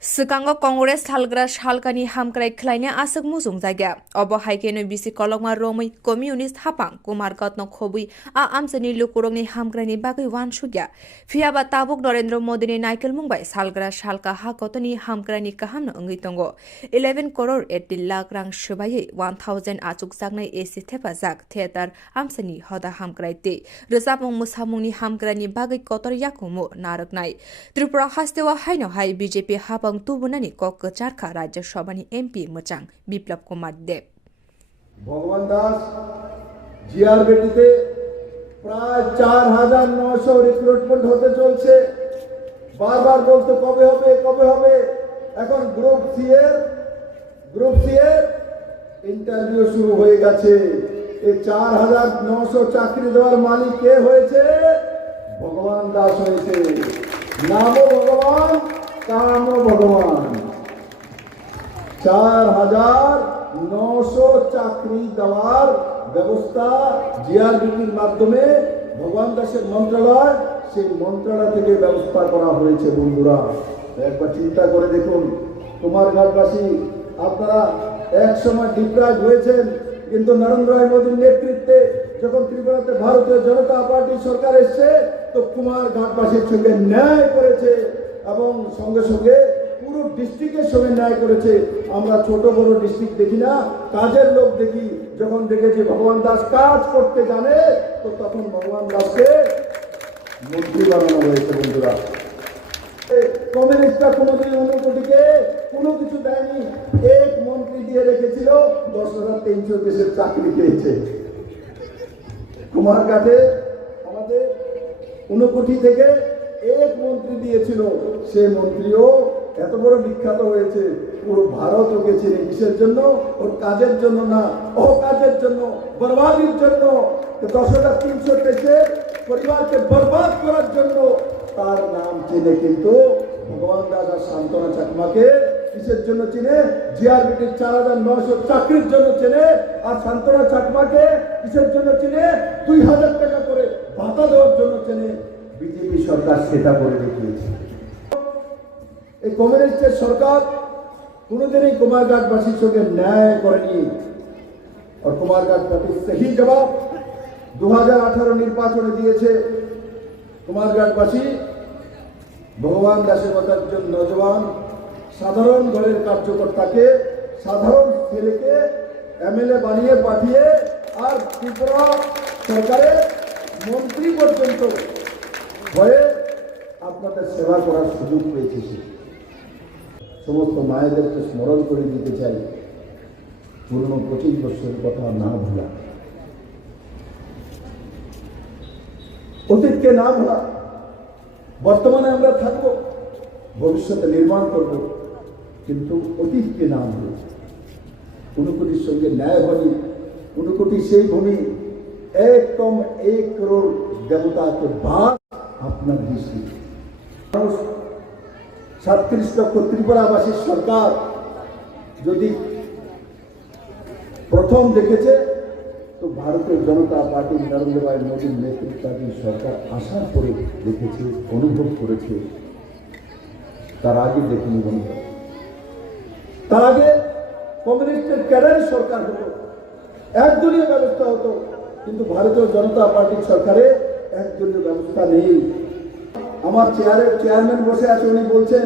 Sikango Congress Halgra Shalkani Hamkrai Kleine Asuk Musung Zaga, Obo Haikeno Bisi Kolongma Romi, Communist Hapang, Kumar Kotno Kobi, A Amsani Lukuroni Hamgrani Bagi Wan Shugya, Fiaba Tabuk Dorendro Modini Nikel Mumbai, Salgra Shalka Hakotoni Hamgrani Kaham Ungitongo, 11 crore 80 lakh rang Shubaye, 1000 Achuk Sagnai AC Tepazak, Theater, Amsani Hoda Hamgraite, Resapong Mushamuni Hamgrani Bagi Kotor Yakumo, Naraknai, Tripura Hastewa Haino Hai BJP Hapang তুবনানি কক্কচারখা রাজ্য সভানি MP মোচাং Biplab Kumar Deb ভগবান Das GR বেটিতে প্রায় 4900 recruitment হতে চলছে বারবার বলতে কবে হবে এখন গ্রুপ সি এর ইন্টারভিউ শুরু হয়ে গেছে এই 4900 চাকরি দেওয়ার মালিক কে হয়েছে ভগবান দাস হয়েছে নামও ভগবান কামও ভগবান 4900 চাকরি দেওয়ার ব্যবস্থা জিআরবিটির মাধ্যমে ভগবান দাসের মন্ত্রণালয় সেই মন্ত্রণালয় থেকে ব্যবস্থা করা হয়েছে বন্ধুরা একবার চিন্তা করে দেখুন কুমারঘাটবাসী আপনারা এক সময় ডিপ্রাইভ হয়েছেন কিন্তু নরেন্দ্র মোদীর নেতৃত্বে যখন ত্রিপুরাতে ভারতীয় জনতা পার্টি সরকার এসেছে তো কুমারঘাটবাসীর সঙ্গে ন্যায় করেছে এবং সঙ্গে সঙ্গে পুরো ডিস্ট্রিক্টের সঙ্গে ন্যায় করেছে আমরা ছোট বড় ডিস্ট্রিক্ট দেখি না কাজের লোক দেখি যখন দেখেছি ভগবান দাস কাজ করতে জানে তো তখন ভগবান দাসকে মন্ত্রী বানানো হয়েছে বন্ধুরা কমিউনিস্টরা কোনোদিন অনুকূটিকে কোনো কিছু দেয়নি এক মন্ত্রী দিয়ে রেখেছিল 10,300 দেশের চাকরি পেয়েছে কুমারঘাটে আমাদের অনুকূটি থেকে এক মন্ত্রী দিয়েছিল সে মন্ত্রীও এত বড় বিখ্যাত হয়েছে পুরো ভারত ওকে চেনে কিসের জন্য ওর কাজের জন্য না অকাজের জন্য বরবাদির জন্য 10,300 দেশের পরিবারকে বরবাদ করার জন্য তার নাম চেনে কিন্তু ভগবান দাস আর শান্তনা চাকমাকে কিসের জন্য চেনে জিআরবিটির 4900 চাকরির জন্য চেনে আর শান্তনা চাকমাকে কিসের জন্য চেনে 2000 টাকা করে ভাতা দেওয়ার জন্য চেনে বিজেপি সরকার সেটা করে দেখিয়েছে এই কমিউনিস্টের সরকার কোনোদিনই কুমারঘাটবাসীর সঙ্গে ন্যায় করেনি আর কুমারঘাট পার্টি সহি জবাব 2018 নির্বাচনে দিয়েছে কুমারঘাটবাসী ভগবান দাসের মতো একজন নজওয়ান সাধারণ দলের কার্যকর্তাকে সাধারণ ছেলেকে এমএলএ বানিয়ে পাঠিয়ে আর ত্রিপুরা সরকারের মন্ত্রী পর্যন্ত হয়ে আপনাদের সেবা করার সুযোগ পেয়েছে সমস্ত মায়েদেরকে স্মরণ করে দিতে চাই পুরনো 25 বছরের কথা না ভোলা অতীতকে না ভোলা বর্তমানে আমরা থাকব ভবিষ্যতে নির্মাণ করব কিন্তু অতীতকে না ভুলে ঊনকোটির সঙ্গে ন্যায় ভূমি ঊনকোটি সেই ভূমি একদম 1 crore দেবতাকে বাদ আপনার দৃষ্টি 37 লক্ষ ত্রিপুরাবাসীর সরকার যদি প্রথম দেখেছে তো ভারতীয় জনতা পার্টি নরেন্দ্র ভাই মোদীর নেতৃত্বাধীন সরকার আসার পরে দেখেছে অনুভব করেছে তার আগে দেখেনি বন্ধু তার আগে কমিউনিস্টের ক্যাডারের সরকার হতো একদলীয় ব্যবস্থা হতো কিন্তু ভারতীয় জনতা পার্টির সরকারে একদলীয় ব্যবস্থা নেই আমার চেয়ারম্যান বসে আছে উনি বলছেন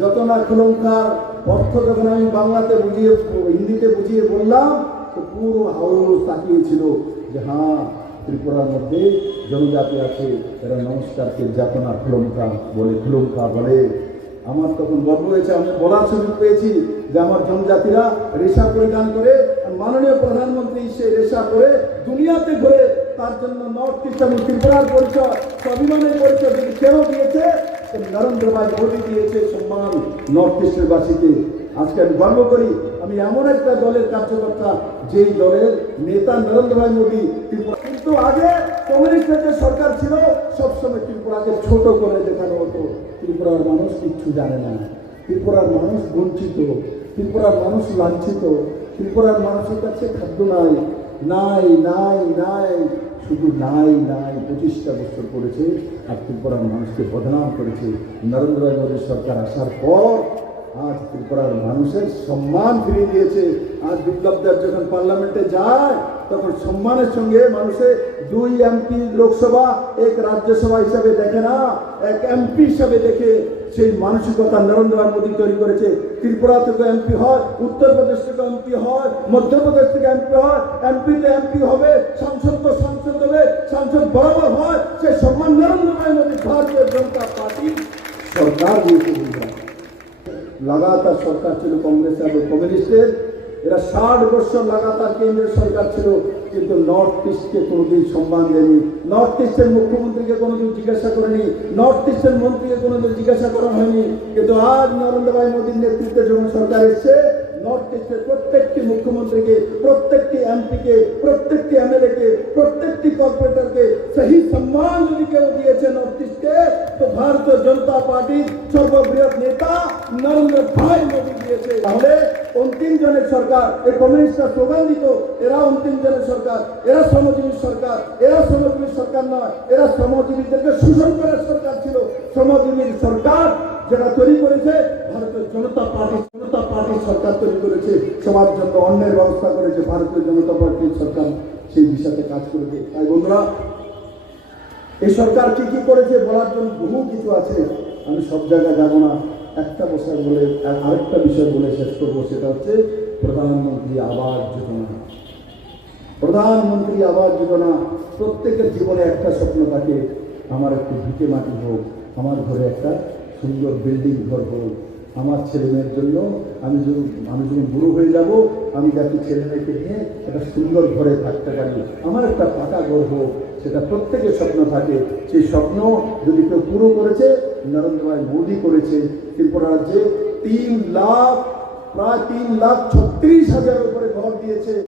যত না খুলঙ্কার অর্থ যখন আমি বাংলাতে বুঝিয়ে হিন্দিতে বুঝিয়ে বললাম তো পুরো হাউস তাকিয়েছিল যে হ্যাঁ ত্রিপুরার মধ্যে জনজাতি আছে এরা নমস্কারকে যাতনা খুলঙ্কা বলে আমার তখন গর্ব হয়েছে আমি বলার সুযোগ পেয়েছি যে আমার জনজাতিরা রেশা পরিধান করে মাননীয় প্রধানমন্ত্রী সে রেশা করে দুনিয়াতে ঘুরে তার জন্য নর্থ ইস্ট এবং ত্রিপুরার পরিচয় স্বাভিমানের পরিচয় যদি কেউ দিয়েছে নরেন্দ্র ভাই মোদী দিয়েছে সম্মান নর্থ ইস্টের বাসীকে আজকে আমি গর্ব করি আমি এমন একটা দলের কার্যকর্তা যেই দলের নেতা নরেন্দ্র ভাই মোদী ত্রিপুরা কিন্তু আগে কমিউনিস্টের যে সরকার ছিল সবসময় ত্রিপুরাকে ছোট করে দেখানো হতো ত্রিপুরার মানুষ কিচ্ছু জানে না ত্রিপুরার মানুষ বঞ্চিত ত্রিপুরার মানুষ লাঞ্ছিত ত্রিপুরার মানুষের কাছে খাদ্য নাই শুধু নাই 25টা বছর করেছে আর ত্রিপুরার মানুষকে বদনাম করেছে নরেন্দ্র মোদী সরকার আসার পর আজ ত্রিপুরার মানুষের সম্মান ফিরিয়ে দিয়েছে। আজ বিপ্লবদের যখন পার্লামেন্টে যায় তখন সম্মানের সঙ্গে মানুষের 2 এমপি লোকসভা, 1 রাজ্যসভা হিসাবে দেখে না, 1 এমপি হিসাবে দেখে। সেই মানসিকতা নরেন্দ্র মোদী তৈরি করেছে। ত্রিপুরা থেকে এমপি হয়, উত্তরপ্রদেশ থেকে এমপি হয়, মধ্যপ্রদেশ থেকে এমপি হয়, এমপিতে এমপি হবে, সাংসদ তো সাংসদ হবে, সাংসদ বরাবর হয়। সে সম্মান নরেন্দ্র মোদী ভারতীয় জনতা পার্টি সরকার দিয়েছে। লাগাতার সরকার ছিল কংগ্রেস এবং কমিউনিস্টের। এরা 60 বছর লাগাতার কেন্দ্রের সরকার ছিল, কিন্তু নর্থ ইস্টকে কোনোদিন সম্মান দেয়নি। নর্থ ইস্টের মুখ্যমন্ত্রীকে কোনোদিন জিজ্ঞাসা করেনি, নর্থ ইস্টের মন্ত্রীকে কোনোদিন জিজ্ঞাসা করা হয়নি। কিন্তু আজ নরেন্দ্র মোদীর নেতৃত্বে যখন সরকার এসছে, নর্থ ইস্টের প্রত্যেকটি মুখ্যমন্ত্রীকে, প্রত্যেকটি এমপিকে, প্রত্যেকটি এমএলএকে, প্রত্যেকটি কর্পোরেটরকে সেই সম্মান যদি কেউ দিয়েছে নর্থ ইস্টকে, তো ভারতীয় জনতা পার্টির সর্ববৃহৎ নেতা নরেন্দ্র মোদী দিয়েছে। তাহলে অন্তিম জনের সরকার, এই কমিউনিস্টরা স্লোগান দিত এরা অন্তিম জনের সরকার, এরা শ্রমজীবীর সরকার। এরা শ্রমজীবীর সরকার নয়, এরা শ্রমজীবীদেরকে শোষণ করার সরকার ছিল। শ্রমজীবীর সরকার যেটা তৈরি করেছে ভারতীয় জনতা পার্টির সরকার তৈরি করেছে। সবার জন্য অন্যের ব্যবস্থা করেছে ভারতীয় জনতা পার্টির সরকার, সেই বিষয়ে কাজ করেছে। তাই বন্ধুরা, এই সরকার কি কি করেছে বলার জন্য বহু কিছু আছে, আমি সব জায়গায় যাব না। একটা বিষয় বলে আরেকটা বিষয় বলে শেষ করবো, সেটা হচ্ছে প্রধানমন্ত্রী আবাস যোজনা। প্রধানমন্ত্রী আবাস যোজনা, প্রত্যেকের জীবনে একটা স্বপ্ন থাকে, আমার একটু ভিটে মাটি হোক, আমার ঘরে একটা সুন্দর বিল্ডিং ঘর হোক, আমার ছেলে মেয়ের জন্য আমি যখন বুড়ো হয়ে যাব, আমি যাতে ছেলে মেয়েকে নিয়ে একটা সুন্দর ঘরে থাকতে পারি, আমার একটা পাকা ঘর হোক, সেটা প্রত্যেকের স্বপ্ন থাকে। সেই স্বপ্ন যদি কেউ পুরো করেছে, নরেন্দ্র মোদী করেছে। ত্রিপুরা রাজ্যে প্রায় 3,36,000 উপরে ঘর দিয়েছে।